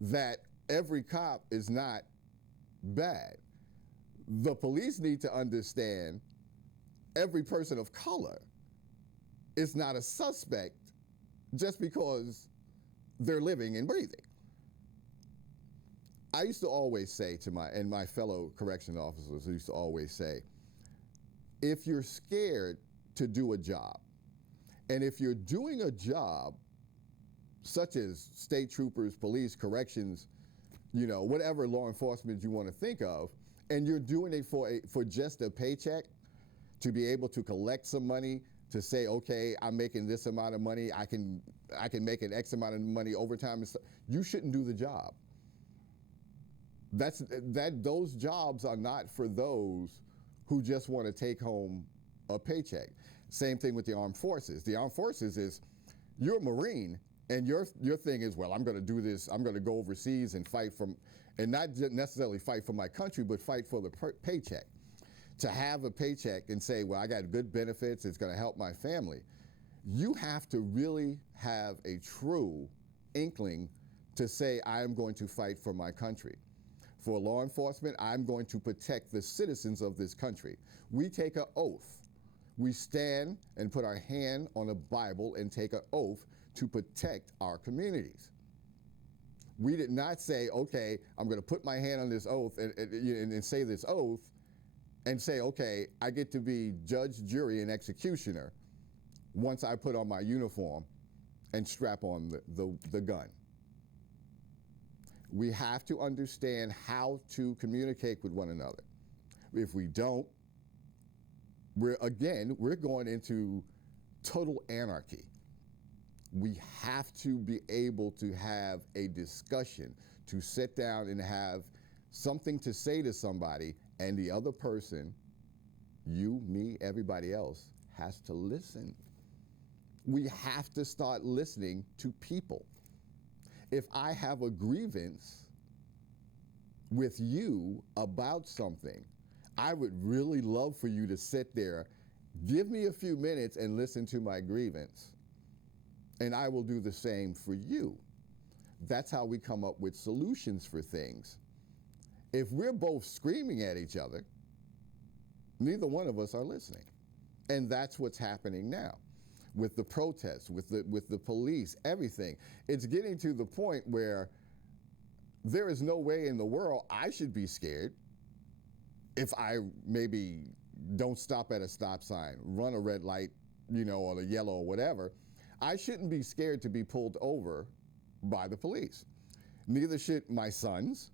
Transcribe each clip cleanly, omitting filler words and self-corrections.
that every cop is not bad. The police need to understand every person of color is not a suspect just because they're living and breathing. I used to always say to my fellow correction officers used to always say, if you're scared to do a job, and if you're doing a job such as state troopers, police, corrections, whatever law enforcement you want to think of, and you're doing it for just a paycheck, to be able to collect some money, to say, okay, I'm making this amount of money, I can make an X amount of money overtime, you shouldn't do the job. Those jobs are not for those who just want to take home a paycheck. Same thing with the armed forces. The armed forces is, you're a Marine, and your thing is, well, I'm going to do this, I'm going to go overseas and fight and not necessarily fight for my country, but fight for the paycheck. To have a paycheck and say, well, I got good benefits, it's going to help my family. You have to really have a true inkling to say, I am going to fight for my country. For law enforcement, I'm going to protect the citizens of this country. We take an oath. We stand and put our hand on a Bible and take an oath to protect our communities. We did not say, okay, I'm going to put my hand on this oath and say this oath and say, okay, I get to be judge, jury, and executioner once I put on my uniform and strap on the gun. We have to understand how to communicate with one another. If we don't, we're going into total anarchy. We have to be able to have a discussion, to sit down and have something to say to somebody, and the other person, you, me, everybody else, has to listen. We have to start listening to people. If I have a grievance with you about something, I would really love for you to sit there, give me a few minutes and listen to my grievance, and I will do the same for you. That's how we come up with solutions for things. If we're both screaming at each other, neither one of us are listening. And that's what's happening now with the protests, with the police, everything. It's getting to the point where there is no way in the world I should be scared if I maybe don't stop at a stop sign, run a red light, or the yellow or whatever. I shouldn't be scared to be pulled over by the police. Neither should my sons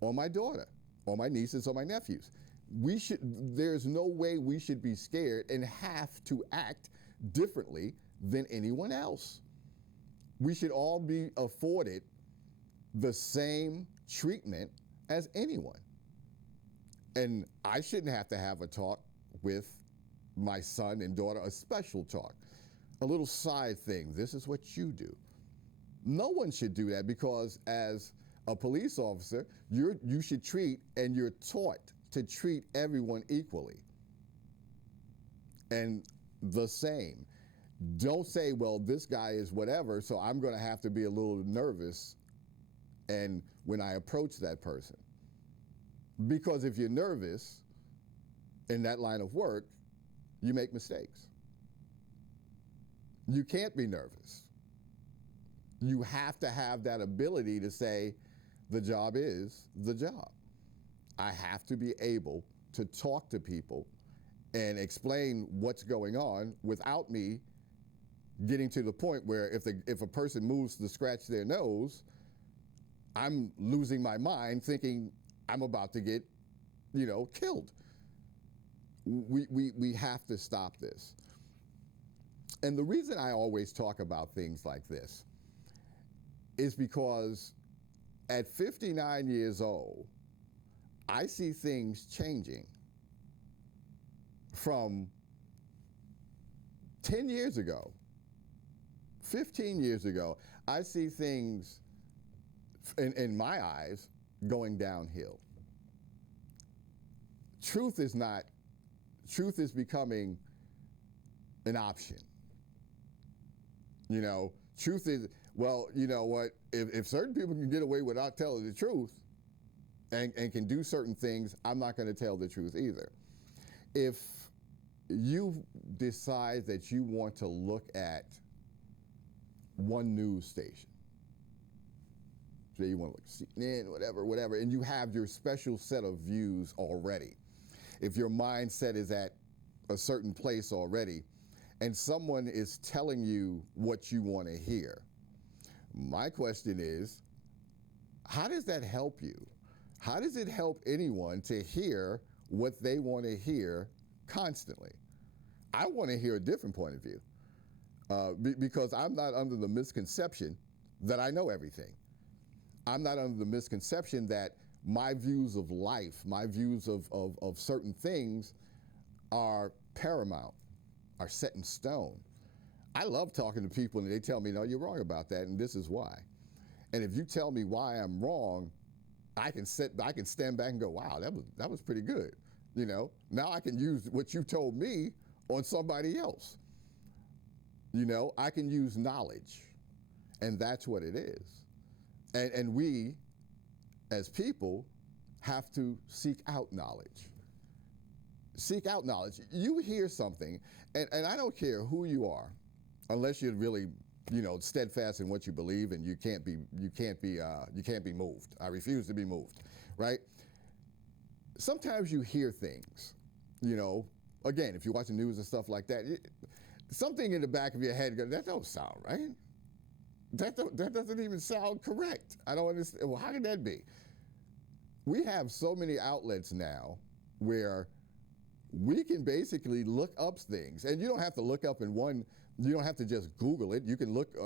or my daughter or my nieces or my nephews. There's no way we should be scared and have to act differently than anyone else. We should all be afforded the same treatment as anyone. And I shouldn't have to have a talk with my son and daughter, a special talk, a little side thing. This is what you do. No one should do that, because as a police officer, you should treat, and you're taught to treat everyone equally. And the same. Don't say, well, this guy is whatever, so I'm going to have to be a little nervous and when I approach that person. Because if you're nervous in that line of work, you make mistakes. You can't be nervous. You have to have that ability to say, the job is the job. I have to be able to talk to people and explain what's going on without me getting to the point where if a person moves to scratch their nose, I'm losing my mind thinking I'm about to get, killed. We have to stop this. And the reason I always talk about things like this is because at 59 years old, I see things changing from 10 years ago, 15 years ago. I see things, in my eyes, going downhill. Truth is becoming an option. Truth is, Well, you know what? If certain people can get away without telling the truth and can do certain things, I'm not going to tell the truth either. If you decide that you want to look at one news station, say you want to look at CNN, whatever, and you have your special set of views already. If your mindset is at a certain place already, and someone is telling you what you want to hear, my question is, how does that help you? How does it help anyone to hear what they want to hear constantly? I want to hear a different point of view because I'm not under the misconception that I know everything. I'm not under the misconception that my views of life, my views of certain things are paramount, are set in stone. I love talking to people and they tell me, no, you're wrong about that, and this is why. And if you tell me why I'm wrong, I can stand back and go, wow, that was pretty good. You know, now I can use what you told me on somebody else. You know, I can use knowledge, and that's what it is. And we, as people, have to seek out knowledge. Seek out knowledge. You hear something, and I don't care who you are, unless you're really, you know, steadfast in what you believe, and you can't be moved. I refuse to be moved, right? Sometimes you hear things, you know. Again, if you watch the news and stuff like that, something in the back of your head goes, that don't sound right. That doesn't even sound correct. I don't understand. Well, how can that be? We have so many outlets now where we can basically look up things, and you don't have to look up in one. You don't have to just Google it. You can look.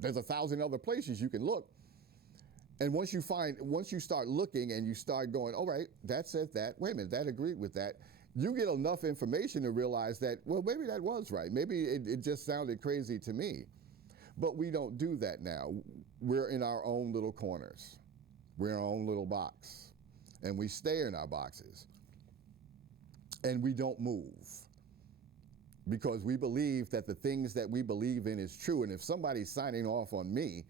There's 1,000 other places you can look. And once you start looking and you start going, all right, that said that. Wait a minute, that agreed with that. You get enough information to realize that, well, maybe that was right. Maybe it just sounded crazy to me. But we don't do that now. We're in our own little corners. We're in our own little box. And we stay in our boxes. And we don't move. Because we believe that the things that we believe in is true. And if somebody's signing off on me,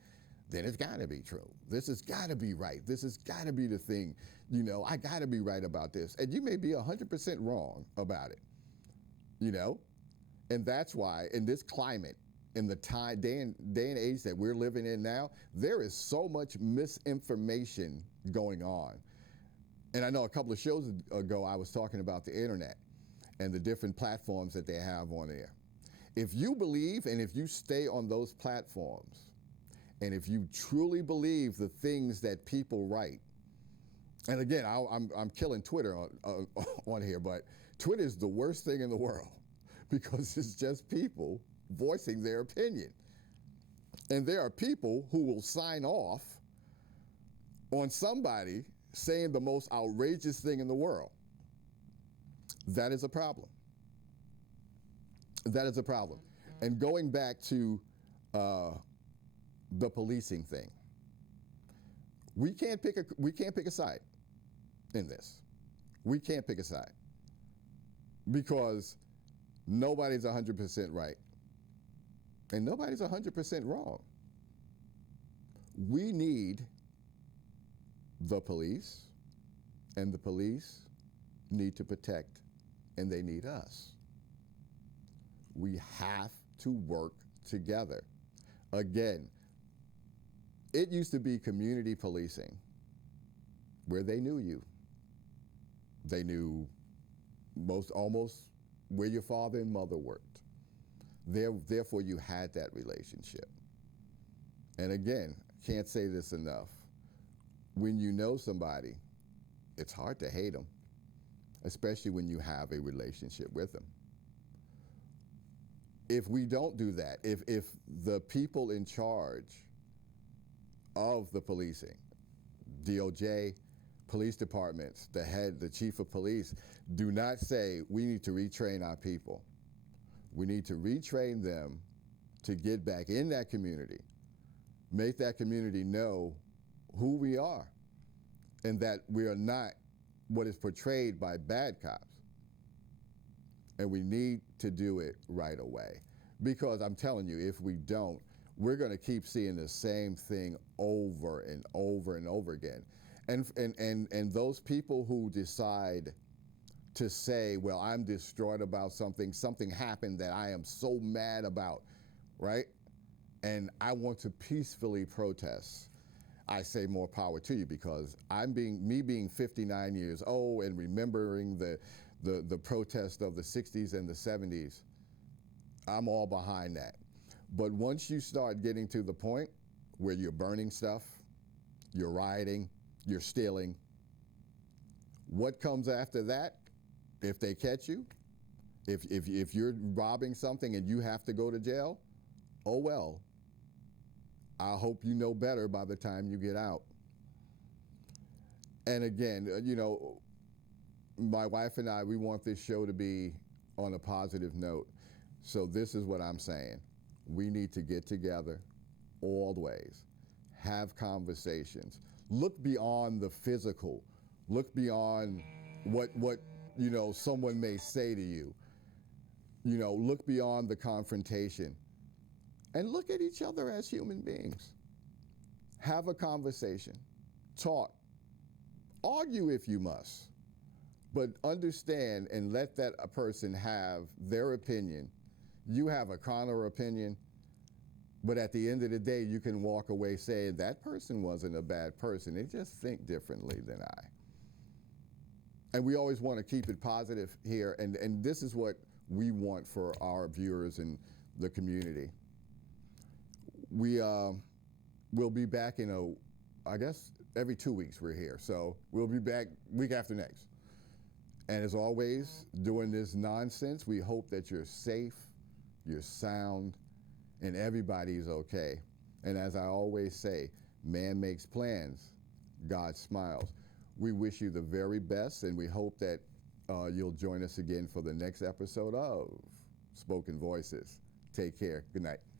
then it's got to be true. This has got to be right. This has got to be the thing. You know, I got to be right about this. And you may be 100% wrong about it. You know? And that's why in this climate, in the day and age that we're living in now, there is so much misinformation going on. And I know a couple of shows ago I was talking about the internet and the different platforms that they have on there. If you believe and if you stay on those platforms, and if you truly believe the things that people write, and again, I'm killing Twitter on here, but Twitter is the worst thing in the world because it's just people voicing their opinion. And there are people who will sign off on somebody saying the most outrageous thing in the world. That is a problem. That is a problem. And going back to the policing thing, we can't pick a side in this. We can't pick a side because nobody's 100% right and nobody's 100% wrong. We need the police, and the police need to protect, and they need us. We have to work together. Again, it used to be community policing where they knew you. They knew almost where your father and mother worked. Therefore, you had that relationship. And again, can't say this enough. When you know somebody, it's hard to hate them, especially when you have a relationship with them. If we don't do that, if the people in charge of the policing, DOJ, police departments, the chief of police, do not say, we need to retrain our people. We need to retrain them to get back in that community, make that community know who we are and that we are not what is portrayed by bad cops. And we need to do it right away. Because I'm telling you, if we don't, we're going to keep seeing the same thing over and over and over again. And those people who decide to say, well, I'm distraught about something happened that I am so mad about, right? And I want to peacefully protest. I say more power to you, because me being 59 years old and remembering the protest of the 60s and the 70s, I'm all behind that. But once you start getting to the point where you're burning stuff, you're rioting, you're stealing, what comes after that? If they catch you, if you're robbing something and you have to go to jail, oh well. I hope you know better by the time you get out. And again, my wife and I, we want this show to be on a positive note. So this is what I'm saying. We need to get together always, have conversations, look beyond the physical, look beyond what someone may say to you. Look beyond the confrontation and look at each other as human beings. Have a conversation, talk, argue if you must, but understand and let that a person have their opinion. You have a counter opinion, but at the end of the day, you can walk away saying that person wasn't a bad person. They just think differently than I. And we always want to keep it positive here, and this is what we want for our viewers and the community. We'll be back I guess every 2 weeks we're here. So we'll be back week after next. And as always, doing this nonsense, we hope that you're safe, you're sound, and everybody's okay. And as I always say, man makes plans, God smiles. We wish you the very best, and we hope that you'll join us again for the next episode of Spoken Voices. Take care. Good night.